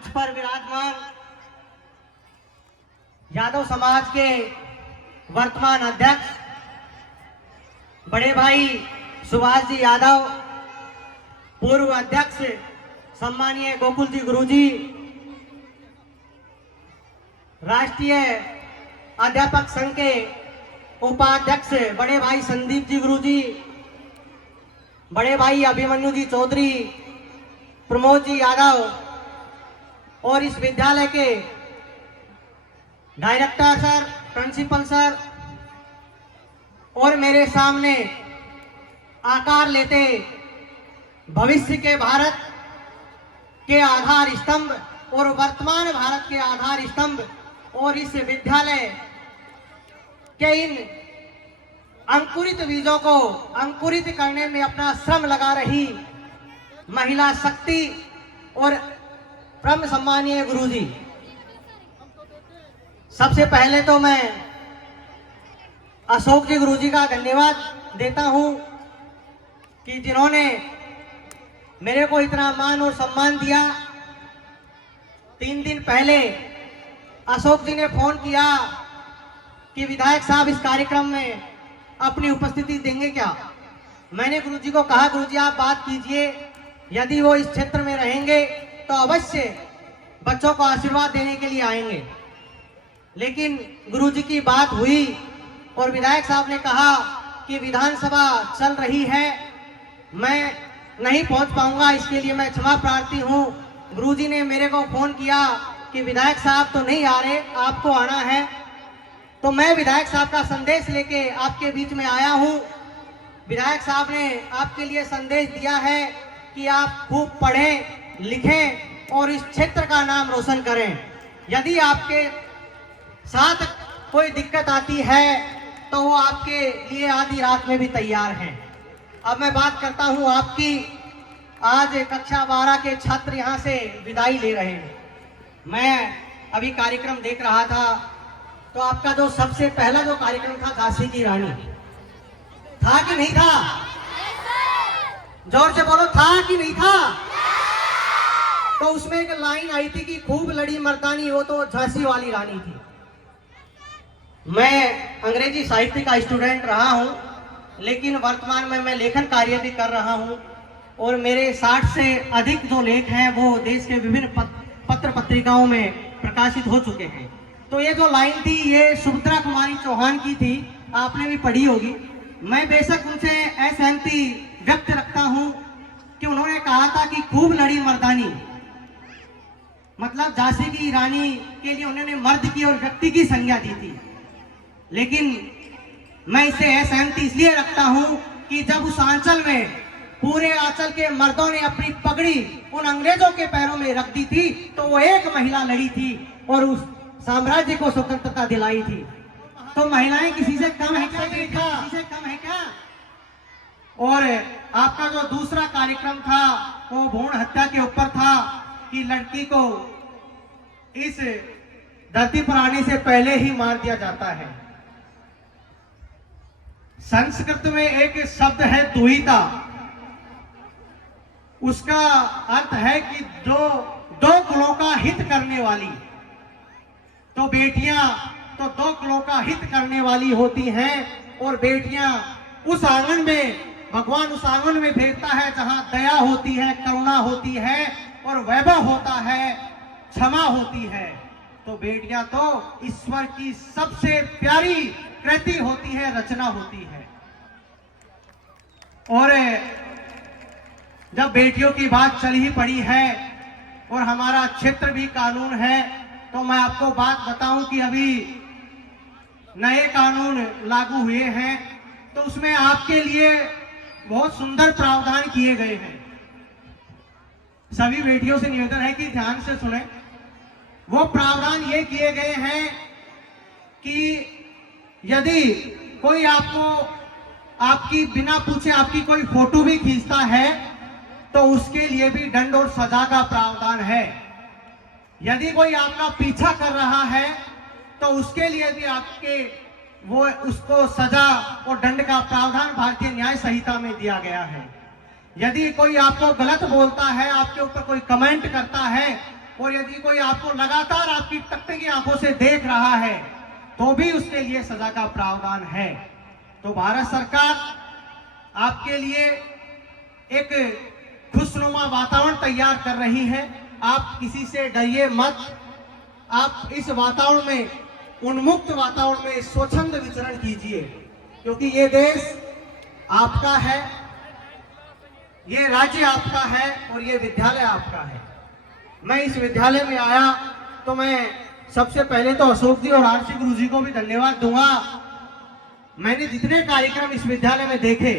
मंच पर विराजमान यादव समाज के वर्तमान अध्यक्ष बड़े भाई सुभाष जी यादव, पूर्व अध्यक्ष सम्मानीय गोकुल जी गुरुजी, राष्ट्रीय अध्यापक संघ के उपाध्यक्ष बड़े भाई संदीप जी गुरुजी, बड़े भाई अभिमन्यु जी चौधरी, प्रमोद जी यादव और इस विद्यालय के डायरेक्टर सर, प्रिंसिपल सर और मेरे सामने आकार लेते भविष्य के भारत के आधार स्तंभ और वर्तमान भारत के आधार स्तंभ और इस विद्यालय के इन अंकुरित बीजों को अंकुरित करने में अपना श्रम लगा रही महिला शक्ति और परम सम्मानीय गुरुजी, सबसे पहले तो मैं अशोक जी गुरुजी का धन्यवाद देता हूं कि जिन्होंने मेरे को इतना मान और सम्मान दिया। 3 दिन पहले अशोक जी ने फोन किया कि विधायक साहब इस कार्यक्रम में अपनी उपस्थिति देंगे क्या। मैंने गुरुजी को कहा, गुरुजी आप बात कीजिए, यदि वो इस क्षेत्र में रहेंगे तो अवश्य बच्चों को आशीर्वाद देने के लिए आएंगे। लेकिन गुरुजी की बात हुई और विधायक साहब ने कहा कि विधानसभा चल रही है, मैं नहीं पहुंच पाऊंगा, इसके लिए मैं क्षमा प्रार्थी हूं। गुरुजी ने मेरे को फोन किया कि विधायक साहब तो नहीं आ रहे, आपको आना है। तो मैं विधायक साहब का संदेश लेके आपके बीच में आया हूं। विधायक साहब ने आपके लिए संदेश दिया है कि आप खूब पढ़ें लिखें और इस क्षेत्र का नाम रोशन करें। यदि आपके साथ कोई दिक्कत आती है तो वो आपके लिए आधी रात में भी तैयार हैं। अब मैं बात करता हूं आपकी। आज कक्षा 12 के छात्र यहां से विदाई ले रहे हैं। मैं अभी कार्यक्रम देख रहा था तो आपका जो सबसे पहला जो कार्यक्रम था झांसी की रानी, था कि नहीं था? जोर से बोलो, था कि नहीं था? तो उसमें एक लाइन आई थी कि खूब लड़ी मर्दानी, वो तो झांसी वाली रानी थी। मैं अंग्रेजी साहित्य का स्टूडेंट रहा हूं, लेकिन वर्तमान में मैं लेखन कार्य भी कर रहा हूं और मेरे 60 से अधिक जो लेख हैं वो देश के विभिन्न पत्र पत्रिकाओं में प्रकाशित हो चुके हैं। तो ये जो लाइन थी ये सुभद्रा कुमारी चौहान की थी, आपने भी पढ़ी होगी। मैं बेशक उनसे असहमति व्यक्त रखता हूं कि उन्होंने कहा था कि खूब लड़ी मर्दानी, मतलब झांसी की रानी के लिए उन्होंने मर्द की और व्यक्ति की संज्ञा दी थी। लेकिन मैं इसे असहमति इसलिए रखता हूं कि जब उस आंचल में पूरे आंचल के मर्दों ने अपनी पगड़ी उन अंग्रेजों के पैरों में रख दी थी तो वो एक महिला लड़ी थी और उस साम्राज्य को स्वतंत्रता दिलाई थी। तो महिलाएं किसी से कम है क्या? किसी से कम है क्या? और आपका जो दूसरा कार्यक्रम था वो भ्रूण हत्या के ऊपर था कि लड़की को इस धरती पर आने से पहले ही मार दिया जाता है। संस्कृत में एक शब्द है दुहिता, उसका अर्थ है कि दो कुलों का हित करने वाली। तो बेटियां तो 2 कुलों का हित करने वाली होती हैं और बेटियां उस आंगन में, भगवान उस आंगन में भेजता है जहां दया होती है, करुणा होती है और वैभव होता है, क्षमा होती है। तो बेटियां तो ईश्वर की सबसे प्यारी कृति होती है, रचना होती है। और जब बेटियों की बात चल ही पड़ी है और हमारा क्षेत्र भी कानून है, तो मैं आपको बात बताऊं कि अभी नए कानून लागू हुए हैं तो उसमें आपके लिए बहुत सुंदर प्रावधान किए गए हैं। सभी बेटियों से निवेदन है कि ध्यान से सुने। वो प्रावधान ये किए गए हैं कि यदि कोई आपकी बिना पूछे आपकी कोई फोटो भी खींचता है तो उसके लिए भी दंड और सजा का प्रावधान है। यदि कोई आपका पीछा कर रहा है तो उसके लिए भी उसको सजा और दंड का प्रावधान भारतीय न्याय संहिता में दिया गया है। यदि कोई आपको गलत बोलता है, आपके ऊपर कोई कमेंट करता है और यदि कोई आपको लगातार आपकी टकटकी आंखों से देख रहा है तो भी उसके लिए सजा का प्रावधान है। तो भारत सरकार आपके लिए एक खुशनुमा वातावरण तैयार कर रही है। आप किसी से डरिए मत। आप इस वातावरण में, उन्मुक्त वातावरण में स्वच्छंद विचरण कीजिए, क्योंकि ये देश आपका है, ये राज्य आपका है और ये विद्यालय आपका है। मैं इस विद्यालय में आया तो मैं सबसे पहले तो अशोक जी और आरसी गुरु जी को भी धन्यवाद दूंगा। मैंने जितने कार्यक्रम इस विद्यालय में देखे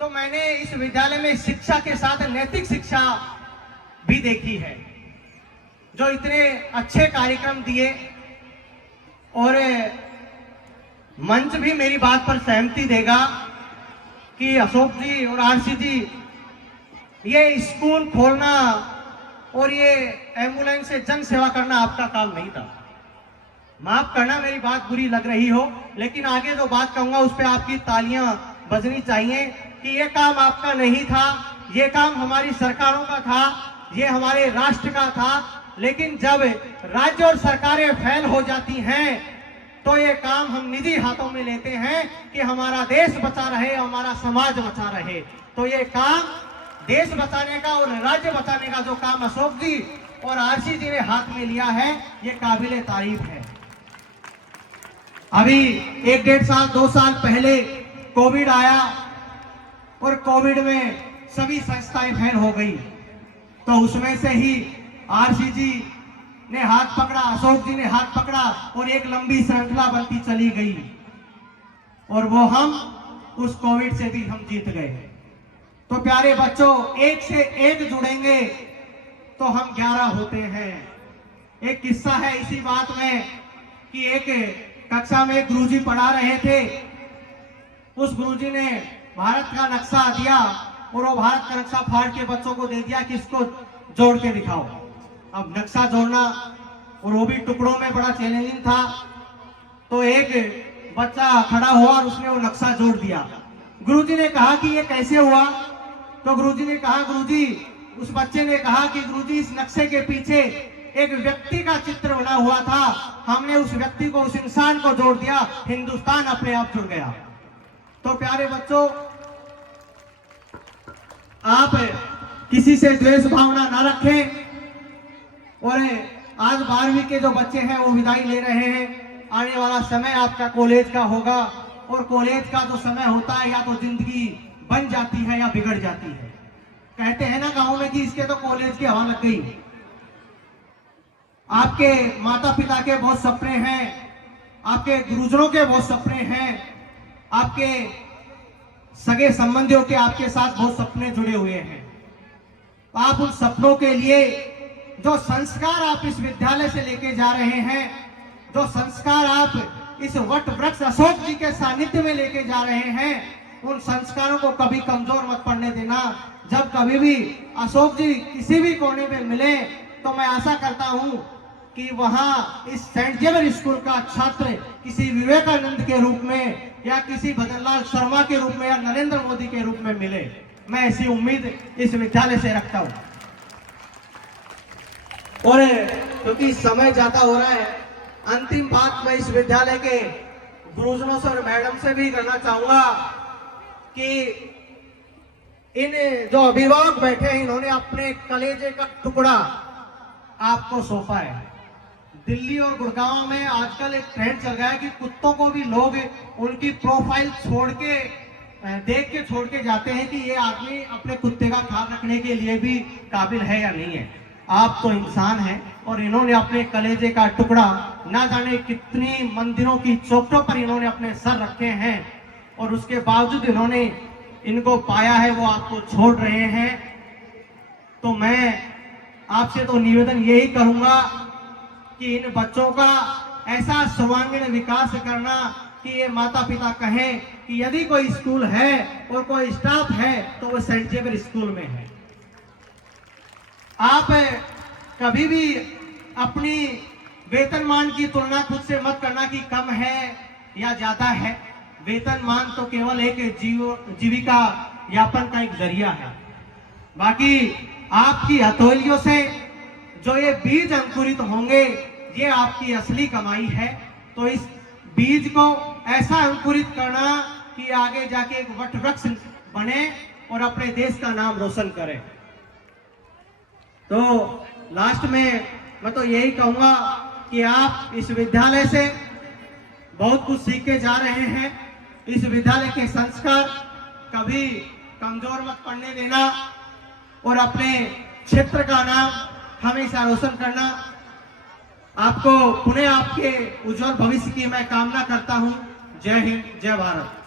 तो मैंने इस विद्यालय में शिक्षा के साथ नैतिक शिक्षा भी देखी है, जो इतने अच्छे कार्यक्रम दिए। और मंच भी मेरी बात पर सहमति देगा कि अशोक जी और आरसी जी, ये स्कूल खोलना और ये एम्बुलेंस से जन सेवा करना आपका काम नहीं था। माफ करना मेरी बात बुरी लग रही हो, लेकिन आगे जो बात कहूंगा उस पर आपकी तालियां बजनी चाहिए कि ये काम आपका नहीं था, ये काम हमारी सरकारों का था, ये हमारे राष्ट्र का था। लेकिन जब राज्य और सरकारें फेल हो जाती हैं तो ये काम हम निजी हाथों में लेते हैं कि हमारा देश बचा रहे, हमारा समाज बचा रहे। तो ये काम देश बचाने का और राज्य बचाने का जो काम अशोक जी और आरसी जी ने हाथ में लिया है, ये काबिले तारीफ है। अभी 1-1.5 साल 2 साल पहले कोविड आया और कोविड में सभी संस्थाएं फेल हो गई, तो उसमें से ही आरसी जी ने हाथ पकड़ा, अशोक जी ने हाथ पकड़ा और एक लंबी श्रृंखला बनती चली गई और वो हम उस कोविड से भी हम जीत गए। तो प्यारे बच्चों, एक से एक जुड़ेंगे तो हम 11 होते हैं। एक किस्सा है इसी बात में कि एक कक्षा में गुरुजी पढ़ा रहे थे। उस गुरुजी ने भारत का नक्शा दिया और वो भारत का नक्शा फाड़ के बच्चों को दे दिया कि इसको जोड़ के दिखाओ। अब नक्शा जोड़ना और वो भी टुकड़ों में बड़ा चैलेंजिंग था। तो एक बच्चा खड़ा हुआ और उसने वो नक्शा जोड़ दिया। गुरुजी ने कहा कि ये कैसे हुआ? तो गुरुजी ने कहा, गुरुजी, उस बच्चे ने कहा कि गुरुजी, इस नक्शे के पीछे एक व्यक्ति का चित्र बना हुआ था, हमने उस व्यक्ति को, उस इंसान को जोड़ दिया, हिंदुस्तान अपने आप जुड़ गया। तो प्यारे बच्चों, आप किसी से द्वेष भावना ना रखें। और आज 12वीं के जो बच्चे हैं वो विदाई ले रहे हैं। आने वाला समय आपका कॉलेज का होगा और कॉलेज का जो समय होता है, या तो जिंदगी बन जाती है या बिगड़ जाती है। कहते हैं ना गांव में कि इसके तो कॉलेज की हवा लग गई। आपके माता पिता के बहुत सपने हैं, आपके गुरुजनों के बहुत सपने हैं, आपके सगे संबंधियों के आपके साथ बहुत सपने जुड़े हुए हैं। आप उन सपनों के लिए जो संस्कार आप इस विद्यालय से लेके जा रहे हैं, जो संस्कार आप इस वट वृक्ष अशोक जी के सानिध्य में लेके जा रहे हैं, उन संस्कारों को कभी कमजोर मत पड़ने देना। जब कभी भी अशोक जी किसी भी कोने में मिले तो मैं आशा करता हूं कि वहां इस सेंट जेवियर स्कूल का छात्र किसी विवेकानंद के रूप में या किसी भजनलाल शर्मा के रूप में या नरेंद्र मोदी के रूप में मिले। मैं ऐसी उम्मीद इस विद्यालय से रखता हूं। और क्योंकि समय ज्यादा हो रहा है, अंतिम बात मैं इस विद्यालय के गुरुजनों से और मैडम से भी करना चाहूंगा कि इन जो अभिभावक बैठे हैं, इन्होंने अपने कलेजे का टुकड़ा आपको सौंपा है। दिल्ली और गुड़गांव में आजकल एक ट्रेंड चल गया है कि कुत्तों को भी लोग उनकी प्रोफाइल छोड़ के, देख के छोड़ के जाते हैं कि ये आदमी अपने कुत्ते का ख्याल रखने के लिए भी काबिल है या नहीं है। आप तो इंसान हैं और इन्होंने अपने कलेजे का टुकड़ा ना जाने कितनी मंदिरों की चौखटों पर इन्होंने अपने सर रखे हैं और उसके बावजूद इन्होंने इनको पाया है, वो आपको छोड़ रहे हैं। तो मैं आपसे तो निवेदन यही करूंगा कि इन बच्चों का ऐसा सर्वांगीण विकास करना कि ये माता पिता कहें कि यदि कोई स्कूल है और कोई स्टाफ है तो वो सेंट जेवियर स्कूल में है। आप कभी भी अपनी वेतनमान की तुलना खुद से मत करना कि कम है या ज्यादा है। वेतनमान तो केवल एक जीविका यापन का एक जरिया है। बाकी आपकी हथौलियों से जो ये बीज अंकुरित होंगे ये आपकी असली कमाई है। तो इस बीज को ऐसा अंकुरित करना कि आगे जाके एक वट वृक्ष बने और अपने देश का नाम रोशन करे। तो लास्ट में मैं तो यही कहूंगा कि आप इस विद्यालय से बहुत कुछ सीख के जा रहे हैं। इस विद्यालय के संस्कार कभी कमजोर मत पड़ने देना और अपने क्षेत्र का नाम हमेशा रोशन करना। आपको पुनः आपके उज्जवल भविष्य की मैं कामना करता हूं। जय हिंद, जय भारत।